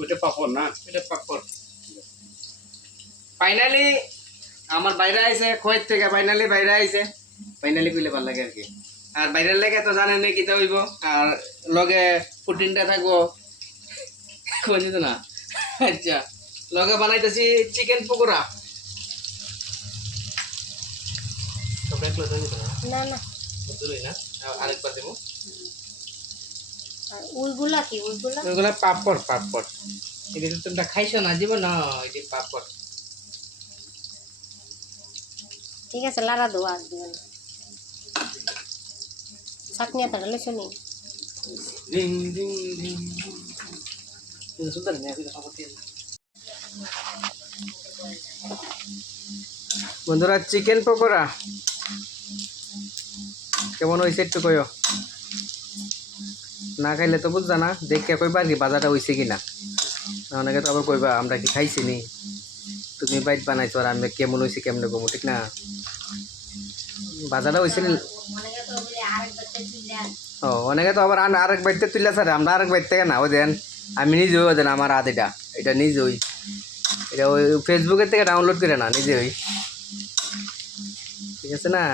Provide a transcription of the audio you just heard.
ওটা পাপড় না, এটা পাপড়। ফাইনালি আমার বাইরে আইছে খোয়ের থেকে, ফাইনালি বাইরে আইছে। ফাইনালি কইলে ভালো লাগে আর কি। আর বাইরের লেগে তো জানেন না কিতা হইব, আর লগে প্রোটিনটা থাকবো বুঝি তো না। আচ্ছা, লগে বানাইতেছি চিকেন পকোড়া। না না না আরেকবার দেবো। আর ওইগুলা কি ওইগুলা ওইগুলা পাপড় পাপড়। এটা তো তোমরা খাইছো না জীবন, না এটি পাপড়। ঠিক আছে লাড়া দো আর দিবেন চাটনি এটা লইছো নি ডিং ডিং ডিং। এটা সুন্দর না, এটা খাবার দিয়ে। বন্ধুরা চিকেন পকোড়া কেমন হয়েছে একটু কইও, না খাইলে তো বুঝবা না, দেখে কইবা আর কি বাজারটা হয়েছে কিনা। অনেকে তো আবার কইবা আমরা কি খাইছি নি, তুমি বাইট বানাইছো আর আমি কেমন হয়েছে কেমনে কমো, ঠিক না? বাজারটা হয়েছে ও, অনেকে তো আবার আরেক বাইতে তুলে স্যার, আমরা আরেক বাইর থেকে না, ওই দেন আমি নিজে ওই দেন আমার হাত এটা নিজে ওই, এটা ওই ফেসবুকের থেকে ডাউনলোড করে না, নিজে ওই, ঠিক আছে না?